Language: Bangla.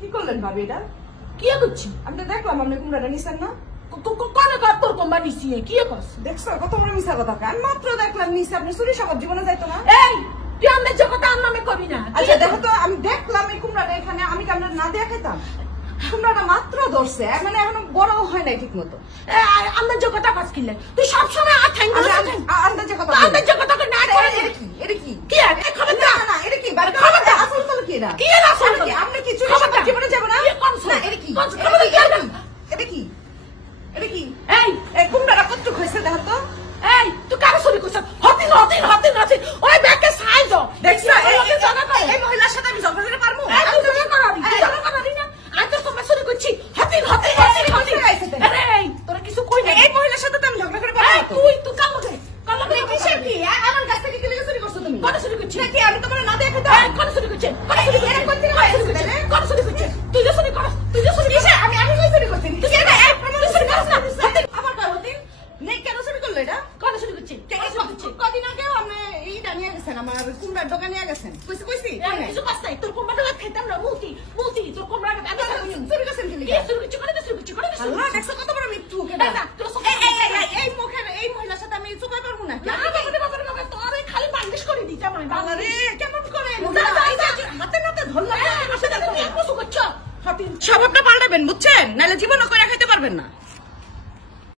কি করলেন ভাবি? এটা কি করছি? আমি তো দেখলাম আপনি কুমড়াটা নিছেন না। কানে কার তোর কোম্বা নিছি কি করছ? দেখছো কত বড় মিছা কথা। আমি মাত্র দেখলাম নিছে, আপনি চুরি সবার জীবনে যাইতো না। এই তুই আমাদের যে কথা আর নামে কবি না। আচ্ছা দেখো তো, আমি দেখলাম এই কুমড়াটা এখানে, আমি কি আপনার না দিয়ে খেতাম? কুমড়াটা মাত্র ধরছে, মানে এখনো বড় হয় নাই ঠিক মতো। আমাদের যে কথা কাজ কিনলে তুই সবসময় আর ঠ্যাং আন্দাজে কথা আমাদের যে কথা না করে। এটা কি কি আর খবর না না, এটা কি খবর দা আসল তো কি এটা? কি আর আসল কি আপনি কি চুরি সবার জীবনে যাবে না? না এটা কি? এটা কি? এটা কি? এই কুমড়াটা কত হয়েছে দেখো তো। এই তুই কারো চুরি করছ? হতিন ওই ব্যাগকে সাইজ দাও। দেখছ এই মহিলার সাথে আমি ঝগড়া করে পারবো? তুই ঝগড়া করাবি না। আমি তো তোমার চুরি করছি। হতিন আরে তোরা কিছু কই না। এই মহিলার সাথে তো আমি ঝগড়া করে পারবো। তুই কাম করে কিসের কি? আমার কাছ থেকে কি লিখে চুরি করছো তুমি? কোন চুরি করছিস? নাকি আমি তোমার না দিয়ে খেতাম? কোন চুরি করছিস? কোন চুরি করছে? তুই যে চুরি করছ, কিসের? আমি কই চুরি করছি? তুই কেন প্রমাণ চুরি করছ না? আমার ভাই হতিন নেই কেন চুরি করলো এটা? কোন চুরি করছিস? কদিন আগেও আপনি এইটা নিয়ে গেছেন, আমার কুমড়ার দোকানে নিয়ে গেছেন। কইছি কিছু কাজ নাই। তোর কোম্পানি খাইতাম না। মুতি তোর কোম্পানি চুরি করছেন কি? চুরি করছি করে আল্লাহ দেখছো কত বড় মিথ্যু কেডা? এই মুখের এই মহিলার সাথে আমি চুকাই পারবো না। তোর খালি বান্ডিশ করে দিতাম আমি। বাবা রে কেমন করে হাতে নাতে ধরলাম। আসলে তুমি এক বছর করছো। স্বভাবটা পাল্টাবেন বুঝছেন, নাহলে জীবনও করে খাইতে পারবেন না।